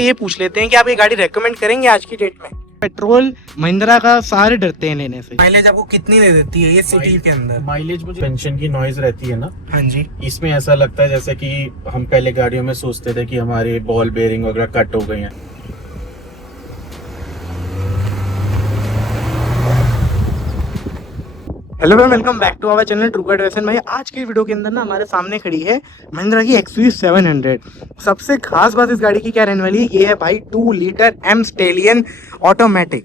ये पूछ लेते हैं कि आप ये गाड़ी रेकमेंड करेंगे आज की डेट में? पेट्रोल महिंद्रा का सारे डरते हैं लेने से। माइलेज आपको कितनी दे देती है ये सिटी के अंदर? माइलेज मुझे पेंशन की नॉइज रहती है ना, हाँ जी, इसमें ऐसा लगता है जैसे कि हम पहले गाड़ियों में सोचते थे कि हमारे बॉल बेयरिंग वगैरह कट हो गए हैं। Hello ma'am, welcome back to our channel true cut वैसन। भाई आज की वीडियो के अंदर ना हमारे सामने खड़ी है महिंद्रा की XUV700। सबसे खास बात इस गाड़ी की क्या रहने वाली है, ये है भाई 2 लीटर एम स्टेलियन ऑटोमेटिक।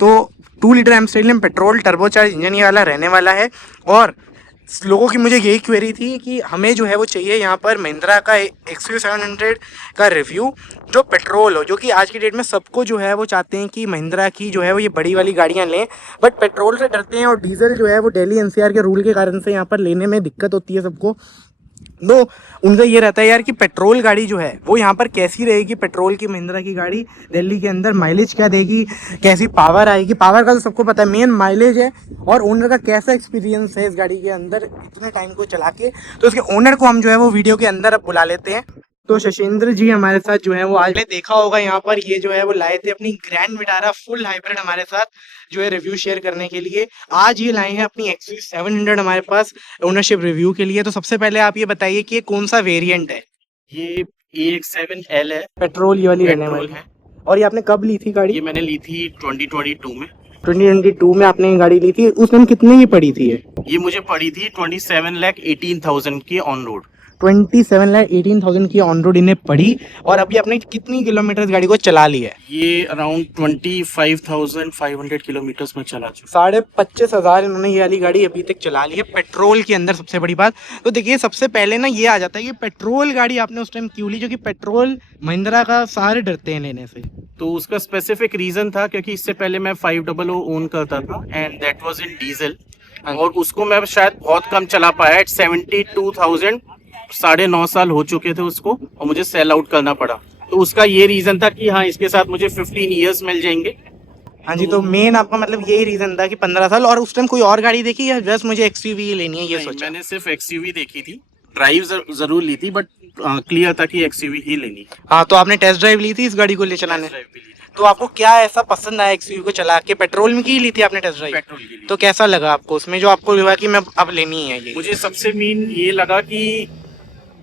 तो 2 litre M Stallion petrol turbocharge engine ये वाला रहने वाला है। और लोगों की मुझे यही क्वेरी थी कि हमें जो है वो चाहिए यहाँ पर महिंद्रा का XUV700 का रिव्यू जो पेट्रोल हो, जो कि आज की डेट में सबको जो है वो चाहते हैं कि महिंद्रा की जो है वो ये बड़ी वाली गाड़ियाँ लें, बट पेट्रोल से डरते हैं और डीजल जो है वो दिल्ली NCR के रूल के कारण से यहाँ पर लेने में दिक्कत होती है सबको। तो उनका ये रहता है यार कि पेट्रोल गाड़ी जो है वो यहाँ पर कैसी रहेगी, पेट्रोल की महिंद्रा की गाड़ी दिल्ली के अंदर माइलेज क्या देगी, कैसी पावर आएगी। पावर का तो सबको पता है, मेन माइलेज है। और ओनर का कैसा एक्सपीरियंस है इस गाड़ी के अंदर इतने टाइम को चला के, तो इसके ओनर को हम जो है वो वीडियो के अंदर अब बुला लेते हैं। तो शशेंद्र जी हमारे साथ जो है वो आज देखा होगा यहाँ पर ये जो है वो लाए थे अपनी ग्रैंड विटारा फुल हाइब्रिड हमारे साथ जो है रिव्यू शेयर करने के लिए। आज ये लाए हैं अपनी XUV700 हमारे पास ओनरशिप रिव्यू के लिए। तो सबसे पहले आप ये बताइए कि ये कौन सा वेरिएंट है? ये EX7L है, पेट्रोल ये वाली रहने वाली है। और ये आपने कब ली थी गाड़ी? ये मैंने ली थी 2022 में। 2022 में आपने ये गाड़ी ली थी, उस टाइम कितने की पड़ी थी ये मुझे पड़ी थी 27,18,000 की ऑन रोड। 27,18,000 की ऑन रोड इन्हें पड़ी। और अभी आपने कितनी किलोमीटर गाड़ी को चला ली है? ये अराउंड 25,500 किलोमीटर्स में चला चुका। 25,500 इन्होंने ये वाली गाड़ी अभी तक चला ली है पेट्रोल के अंदर। सबसे बड़ी बात तो देखिए, सबसे पहले ना ये आ जाता है कि पेट्रोल गाड़ी आपने उस टाइम क्यों ली, जो कि पेट्रोल महिंद्रा का सारे डरते हैं लेने से। तो उसका स्पेसिफिक रीजन था क्योंकि इससे पहले मैं 500 ओन करता था and that was in diesel, और उसको मैं शायद बहुत कम चला पाया एट 72,000। 9.5 साल हो चुके थे उसको और मुझे सेल आउट करना पड़ा। तो उसका ये रीजन था कि हाँ, इसके साथ मुझे 15 इयर्स मिल जाएंगे। हाँ जी, तो मेन आपका मतलब यही रीजन था कि 15 साल। और उस टाइम कोई और गाड़ी देखी या जस्ट मुझे XUV ही लेनी है ये सोचा? मैंने सिर्फ XUV देखी थी, ड्राइव जरूर ली थी, बट क्लियर था कि XUV ही लेनी है। हाँ, तो आपने टेस्ट ड्राइव ली थी इस गाड़ी को ले चलाने? तो आपको क्या ऐसा पसंद आया XUV को चला के? पेट्रोल में की ली थी आपने टेस्ट ड्राइव? पेट्रोल की ली। तो कैसा लगा आपको उसमें, जो आपको लगा कि मैं अब लेनी है ये? मुझे सबसे मेन ये लगा कि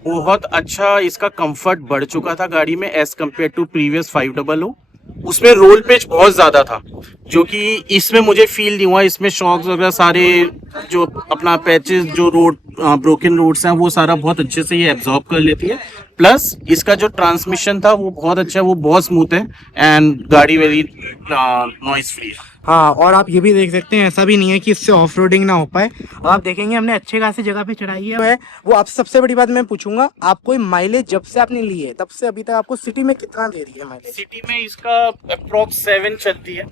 बहुत अच्छा इसका कंफर्ट बढ़ चुका था गाड़ी में एज कम्पेयर टू प्रीवियस 500। उसमें रोल पेज बहुत ज्यादा था जो कि इसमें मुझे फील नहीं हुआ। इसमें शॉक्स वगैरह सारे जो अपना पैचेस जो रोड ब्रोकन रोड्स हैं वो सारा बहुत अच्छे से ये एब्जॉर्ब कर लेती है। प्लस इसका जो ट्रांसमिशन था वो बहुत अच्छा है, वो बहुत स्मूथ है एंड गाड़ी वेरी नॉइज फ्री है। हाँ, और आप ये भी देख सकते हैं, ऐसा भी नहीं है कि इससे ऑफ रोडिंग ना हो पाए। और आप देखेंगे हमने अच्छे खासी जगह पे चढ़ाई है। वो आपसे सबसे बड़ी बात मैं पूछूंगा, आपको माइलेज जब से आपने ली है तब से अभी तक आपको सिटी में कितना दे रही है माइलेज? सिटी में इसका अप्रोक्स 7 चलती है,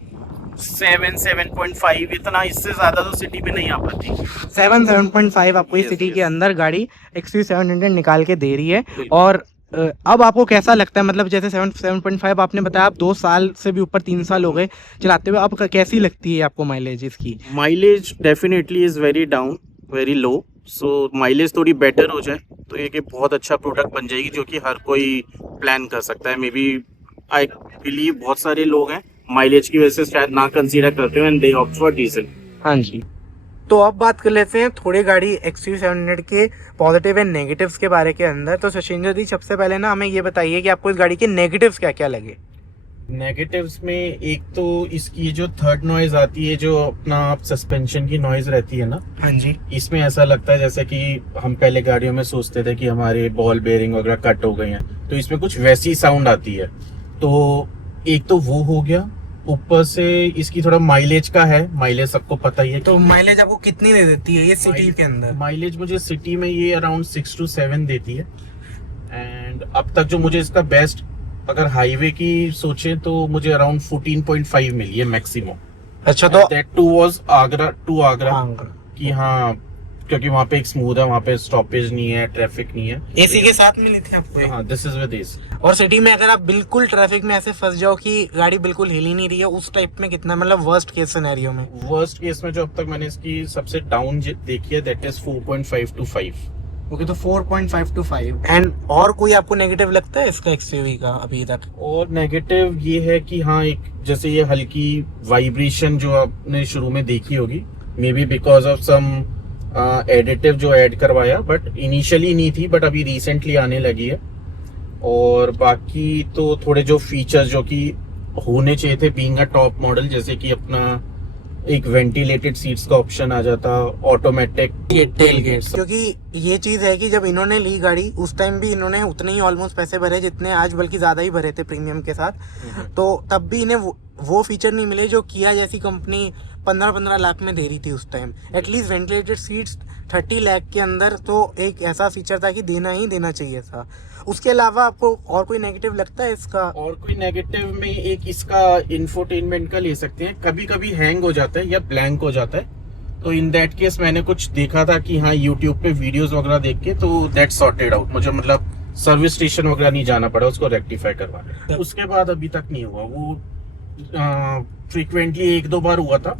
7.5 इतना, इससे ज्यादा तो सिटी में नहीं आ पाती। 7.5 आपको ये सिटी के अंदर गाड़ी XUV700 निकाल के दे रही है। और अब आपको कैसा लगता है, मतलब जैसे 7.5 आपने बताया, आप 2 साल से भी ऊपर 3 साल हो गए चलाते हुए, अब कैसी लगती है आपको माइलेज इसकी? Mileage definitely is very down, very low. So mileage थोड़ी बेटर हो जाए तो ये बहुत अच्छा प्रोडक्ट बन जाएगी, जो कि हर कोई प्लान कर सकता है। मे बी आई बिलीव बहुत सारे लोग हैं माइलेज की वजह से शायद ना कंसीडर करते हो and they opt for diesel. हाँ जी, तो अब बात कर लेते हैं थोड़े गाड़ी XUV700 के पॉजिटिव एंड नेगेटिव्स के बारे के अंदर। तो शशिंदर जी, सबसे पहले ना हमें ये बताइए कि आपको इस गाड़ी के नेगेटिव्स क्या क्या लगे? नेगेटिव्स में एक तो इसकी जो थर्ड नॉइज आती है, जो अपना सस्पेंशन की नॉइज रहती है ना, हाँ जी, इसमें ऐसा लगता है जैसे कि हम पहले गाड़ियों में सोचते थे कि हमारे बॉल बेयरिंग वगैरह कट हो गए हैं, तो इसमें कुछ वैसी साउंड आती है। तो एक तो वो हो गया। ऊपर से इसकी थोड़ा माइलेज का है, माइलेज सबको पता ही है। तो माइलेज आपको कितनी दे देती है ये सिटी के अंदर? माइलेज मुझे सिटी में ये अराउंड 6 to 7 देती है। एंड अब तक जो मुझे इसका बेस्ट, अगर हाईवे की सोचे तो मुझे अराउंड 14.5 मिली है मैक्सिमम। अच्छा, तो that too was Agra to Agra कि हाँ, क्योंकि वहाँ पे एक स्मूथ है, वहाँ पे स्टॉपेज नहीं है, ट्रैफिक नहीं है। एसी के साथ मिली थी आपको? हाँ, दिस इज विद एसी। और सिटी में अगर आप बिल्कुल ट्रैफिक में ऐसे फंस जाओ कि गाड़ी बिल्कुल हिल ही नहीं रही है, उस टाइप में कितना, मतलब वर्स्ट केस सिनेरियो में? वर्स्ट केस में जो अब तक मैंने इसकी सबसे डाउन देखी है दैट इज 4.5 to 5। ओके, तो 4.5 to 5। एंड और कोई आपको नेगेटिव लगता है इसका एक्सयूवी का अभी तक? और नेगेटिव ये है कि हाँ, एक जैसे ये हल्की वाइब्रेशन जो आपने शुरू में देखी होगी, maybe because of some additive जो ऐड करवाया, बट इनिशियली नहीं थी, बट अभी रिसेंटली आने लगी है। और बाकी तो थोड़े जो फीचर्स जो कि होने चाहिए थे बीइंग अ टॉप मॉडल, जैसे कि अपना एक वेंटिलेटेड सीट्स का ऑप्शन आ जाता, ऑटोमेटिक टेल गेट्स। क्योंकि ये चीज है कि जब इन्होंने ली गाड़ी उस टाइम भी इन्होंने उतने ही ऑलमोस्ट पैसे भरे जितने आज, बल्कि ज्यादा ही भरे थे प्रीमियम के साथ। तो तब भी इन्हें वो फीचर नहीं मिले जो किया जैसी कंपनी 15-15 लाख में दे रही थी उस time. At least ventilated seats 30 lakh के अंदर तो एक ऐसा फीचर था कि देना ही देना चाहिए था। उसके अलावा आपको और कोई नेगेटिव लगता है इसका? और कोई नेगेटिव में एक इसका इंफोटेनमेंट का ले सकते हैं, कभी कभी हैंग हो जाता है या ब्लैंक हो जाता है। तो इन दैट केस मैंने कुछ देखा था कि हाँ, यूट्यूब पे वीडियोस वगैरह देख के तो दैट सॉर्टेड आउट, मुझे मतलब सर्विस स्टेशन वगैरह नहीं जाना पड़ा उसको रेक्टिफाई करवाने। उसके बाद अभी तक नहीं हुआ वो, फ्रीक्वेंटली 1-2 बार हुआ था,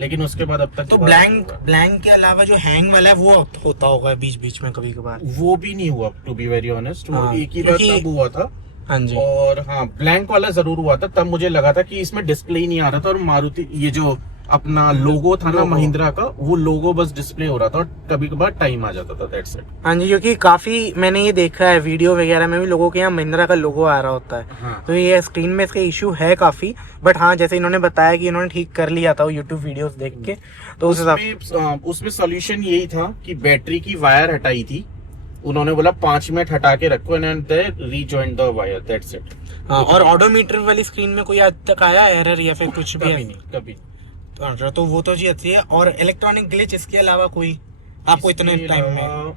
लेकिन उसके बाद अब तक तो ब्लैंक के अलावा जो हैंग वाला है वो होता होगा बीच बीच में कभी कभार? वो भी नहीं हुआ, टू बी वेरी ऑनेस्ट। वो एक ही बार तब हुआ था। हाँ जी। और हाँ, ब्लैंक वाला जरूर हुआ था, तब मुझे लगा था कि इसमें डिस्प्ले ही नहीं आ रहा था, और मारुति ये जो अपना लोगो था ना महिंद्रा का, वो लोगो बस डिस्प्ले हो रहा था, और कभी कभार टाइम आ जाता था, दैट्स इट। हाँ जी, क्योंकि काफी मैंने ये देखा है वीडियो वगैरह में भी लोगों के यहाँ महिंद्रा का लोगो आ रहा होता है। हाँ। तो ये स्क्रीन में इसका इशू है काफी, बट हाँ जैसे इन्होंने बताया कि इन्होंने ठीक कर लिया था वो यूट्यूब वीडियोस देख के, तो उस हिसाब उसमें सॉल्यूशन यही था कि बैटरी की वायर हटाई थी, उन्होंने बोला 5 मिनट हटा के रखो and they rejoin the wire, that's it. और ऑडोमीटर वाली स्क्रीन में कोई आज तक आया एरर या फिर कुछ भी? कभी नहीं, कभी। तो वो तो जी अच्छी है। और इलेक्ट्रॉनिक ग्लिच इसके अलावा कोई आपको इतने टाइम में?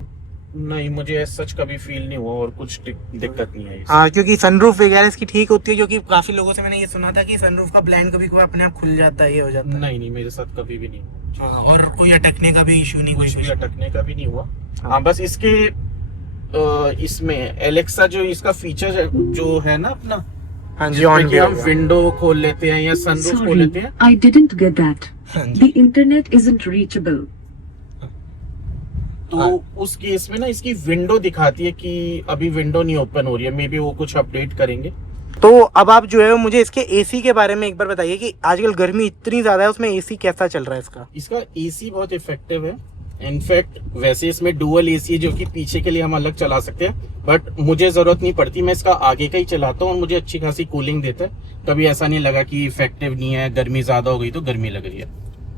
नहीं, मुझे सच कभी फील नहीं हुआ और कुछ दिक्कत नहीं है। हाँ, क्योंकि सनरूफ वगैरह इसकी ठीक होती है, क्योंकि काफी लोगों से मैंने ये सुना था कि सनरूफ का ब्लाइंड कभी कभी अपने आप खुल जाता है, ये हो जाता है। नहीं, मेरे साथ कभी भी नहीं। हाँ, और कोई अटकने का भी इशू नहीं? कुछ भी अटकने का भी नहीं हुआ। हाँ, बस इसके इसमें एलेक्सा जो इसका फीचर जो है ना अपना, हाँ जी, कि हम विंडो खोल लेते हैं या सनरूफ खोल लेते हैं। I didn't get that. The internet isn't reachable. तो उस केस में ना इसकी विंडो दिखाती है कि अभी विंडो नहीं ओपन हो रही है, मे बी वो कुछ अपडेट करेंगे। तो अब आप जो है मुझे इसके एसी के बारे में एक बार बताइए कि आजकल गर्मी इतनी ज्यादा है, उसमें एसी कैसा चल रहा है इसका? इसका एसी बहुत इफेक्टिव है। इनफैक्ट वैसे इसमें डुअल एसी है जो कि पीछे के लिए हम अलग चला सकते हैं, बट मुझे जरूरत नहीं पड़ती, मैं इसका आगे का ही चलाता हूँ और मुझे अच्छी खासी कूलिंग देता है। कभी ऐसा नहीं लगा कि इफेक्टिव नहीं है, गर्मी ज्यादा हो गई तो गर्मी लग रही है।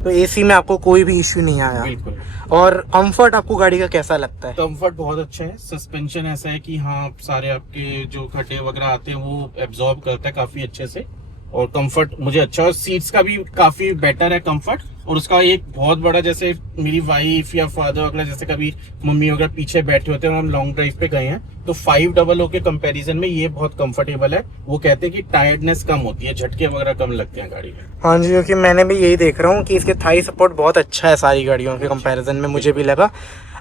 तो एसी में आपको कोई भी इश्यू नहीं आया? बिल्कुल। और कंफर्ट आपको गाड़ी का कैसा लगता है? कंफर्ट बहुत अच्छा है। सस्पेंशन ऐसा है कि हाँ, सारे आपके जो खड्डे वगैरह आते हैं वो एब्जॉर्ब करता है काफी अच्छे से, और कंफर्ट मुझे अच्छा, और सीट्स का भी काफी बेटर है कंफर्ट। और उसका एक बहुत बड़ा, जैसे मेरी वाइफ या फादर वगैरह, जैसे कभी मम्मी वगैरह पीछे बैठे होते हैं और हम लॉन्ग ड्राइव पे गए हैं, तो 500 के कंपैरिजन में ये बहुत कंफर्टेबल है। वो कहते हैं कि टायर्डनेस कम होती है, झटके वगैरह कम लगते हैं गाड़ी में। हाँ जी, क्योंकि मैंने भी यही देख रहा हूँ कि इसके थाई सपोर्ट बहुत अच्छा है सारी गाड़ियों के कंपैरिजन में, मुझे भी लगा।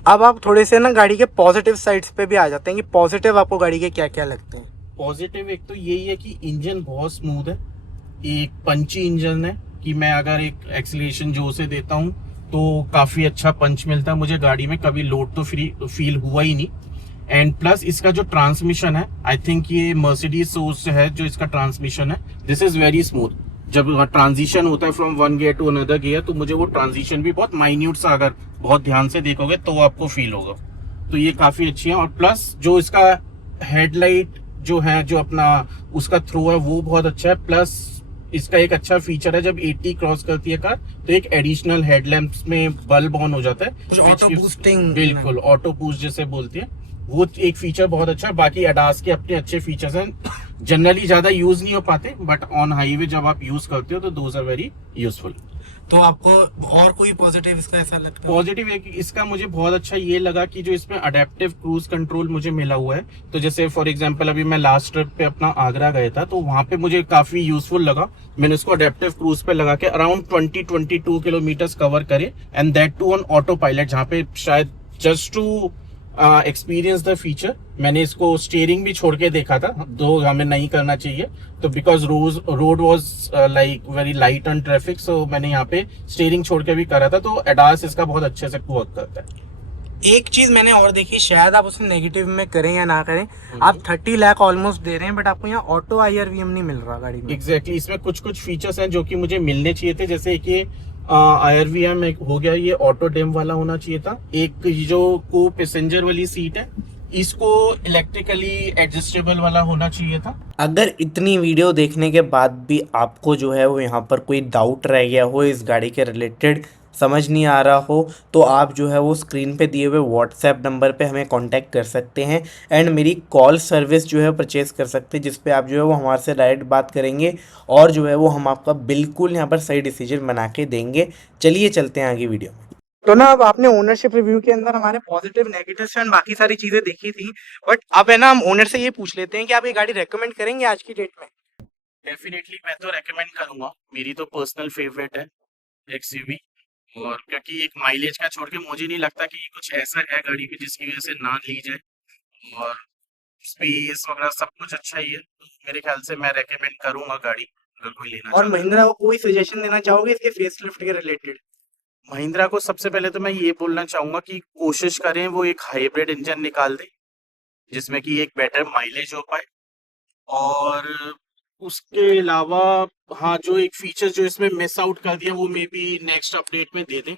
अब आप थोड़े से ना गाड़ी के पॉजिटिव साइड्स पे भी आ जाते हैं कि पॉजिटिव आपको गाड़ी के क्या क्या लगते हैं? पॉजिटिव एक तो यही है कि इंजन बहुत स्मूथ है, एक पंची इंजन है कि मैं अगर एक एक्सीलरेशन जोर से देता हूँ तो काफी अच्छा पंच मिलता है मुझे गाड़ी में, कभी लोड तो फील हुआ ही नहीं। एंड प्लस इसका जो ट्रांसमिशन है, आई थिंक ये मर्सिडीज सोर्स है जो इसका ट्रांसमिशन है, दिस इज वेरी स्मूथ। जब ट्रांजिशन होता है from one gear to another gear, तो मुझे वो ट्रांजिशन भी बहुत माइन्यूट सा, अगर बहुत ध्यान से देखोगे तो आपको फील होगा। तो ये काफी अच्छी है। और प्लस जो इसका हेडलाइट जो है, जो अपना उसका थ्रो है, वो बहुत अच्छा है। प्लस इसका एक अच्छा फीचर है, जब 80 क्रॉस करती है कार तो एक एडिशनल हेडलैम्प्स में बल्ब ऑन हो जाता है, ऑटो बूस्टिंग। बिल्कुल, ऑटो बूस्ट जैसे बोलते हैं, वो एक फीचर बहुत अच्छा है। बाकी अडास के अपने अच्छे फीचर्स हैं, जनरली ज्यादा यूज नहीं हो पाते, बट ऑन हाईवे जब आप यूज करते हो तो दोज आर वेरी यूजफुल। तो आपको और कोई पॉजिटिव इसका ऐसा लगता है? पॉजिटिव है कि इसका मुझे बहुत अच्छा ये लगा कि जो इसमें अडेप्टिव क्रूज कंट्रोल मुझे मिला हुआ है। तो जैसे फॉर एग्जांपल अभी मैं लास्ट ट्रिप पे अपना आगरा गया था, तो वहां पे मुझे काफी यूजफुल लगा। मैंने उसको अडेप्टिव क्रूज पे लगा के अराउंड 20-22 किलोमीटर कवर करे, and that too on autopilot, जहाँ पे शायद just to experience the feature मैंने इसको स्टीयरिंग भी छोड़ के देखा था, दो हमें नहीं करना चाहिए, तो because road was like very light on traffic, so मैंने यहाँ पे स्टीयरिंग छोड़ के भी करा था। तो एडास इसका बहुत अच्छे से वर्क करता है। एक चीज मैंने और देखी, शायद आप उसे नेगेटिव में करें या ना करें, आप 30 लाख ऑलमोस्ट दे रहे हैं बट आपको यहाँ ऑटो IRVM नहीं मिल रहा गाड़ी में। एग्जैक्टली इसमें कुछ कुछ फीचर्स हैं जो कि मुझे मिलने चाहिए थे, जैसे कि IRVM एक हो गया, ये ऑटो डिम वाला होना चाहिए था। एक जो को पैसेंजर वाली सीट है इसको इलेक्ट्रिकली एडजस्टेबल वाला होना चाहिए था। अगर इतनी वीडियो देखने के बाद भी आपको जो है वो यहाँ पर कोई डाउट रह गया हो इस गाड़ी के रिलेटेड, समझ नहीं आ रहा हो, तो आप जो है वो स्क्रीन पे दिए हुए व्हाट्सएप नंबर पे हमें कांटेक्ट कर सकते हैं एंड मेरी कॉल सर्विस जो है परचेज़ कर सकते हैं, जिस पे आप जो है वो हमारे से डायरेक्ट बात करेंगे और जो है वो हम आपका बिल्कुल यहाँ पर सही डिसीजन बना के देंगे। चलिए चलते हैं आगे वीडियो में। तो ना अब आपने ओनरशिप रिव्यू के अंदर हमारे पॉजिटिव नेगेटिव्स एंड बाकी सारी चीजें देखी थी, बट अब है ना हम ओनर से ये पूछ लेते हैं कि आप ये गाड़ी रेकमेंड करेंगे आज की डेट में? डेफिनेटली मैं तो रेकमेंड करूंगा, मेरी तो पर्सनल फेवरेट है XUV। और क्योंकि एक माइलेज का छोड़ के मुझे नहीं लगता कि कुछ ऐसा है गाड़ी में जिसकी वजह से ना ली जाए, और स्पेस वगैरह सब कुछ अच्छा ही है, तो मेरे ख्याल से मैं रेकमेंड करूंगा गाड़ी अगर कोई लेना और चाहे। महिंद्रा को कोई सजेशन देना चाहोगे इसके फेसलिफ्ट के रिलेटेड? महिंद्रा को सबसे पहले तो मैं ये बोलना चाहूंगा कि कोशिश करें वो एक हाइब्रिड इंजन निकाल दे जिसमें कि एक बेटर माइलेज हो पाए, और उसके अलावा हाँ जो एक फीचर जो इसमें मिस आउट कर दिया वो मे बी नेक्स्ट अपडेट में दे दें,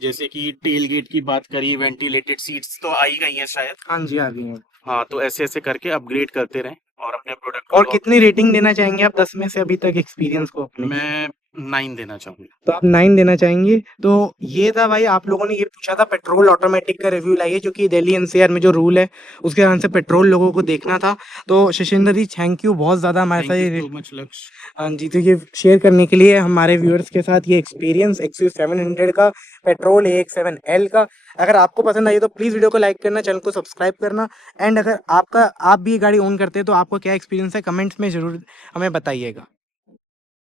जैसे कि टेल गेट की बात करी, वेंटिलेटेड सीट्स तो आई गई हैं शायद। हाँ जी आ गई हैं। हाँ तो ऐसे ऐसे करके अपग्रेड करते रहें और अपने प्रोडक्ट और को। कितनी रेटिंग देना चाहेंगे आप 10 में से अभी तक एक्सपीरियंस को अपने? मैं 9 देना चाहूंगा। तो आप 9 देना चाहेंगे। तो ये था भाई, आप लोगों ने ये पूछा था पेट्रोल ऑटोमेटिक का रिव्यू लाइए, जो कि दिल्ली NCR में जो रूल है उसके कारण से पेट्रोल लोगों को देखना था। तो शशिंदर जी थैंक यू बहुत ज़्यादा हमारे साथ थैंक ये यू सो मच लक्ष्य। हाँ जी, तो ये शेयर करने के लिए हमारे व्यूअर्स के साथ ये एक्सपीरियंस XUV 700 का, पेट्रोल AX7L का। अगर आपको पसंद आई तो प्लीज़ वीडियो को लाइक करना, चैनल को सब्सक्राइब करना एंड अगर आप भी ये गाड़ी ओन करते हैं तो आपको क्या एक्सपीरियंस है कमेंट्स में ज़रूर हमें बताइएगा।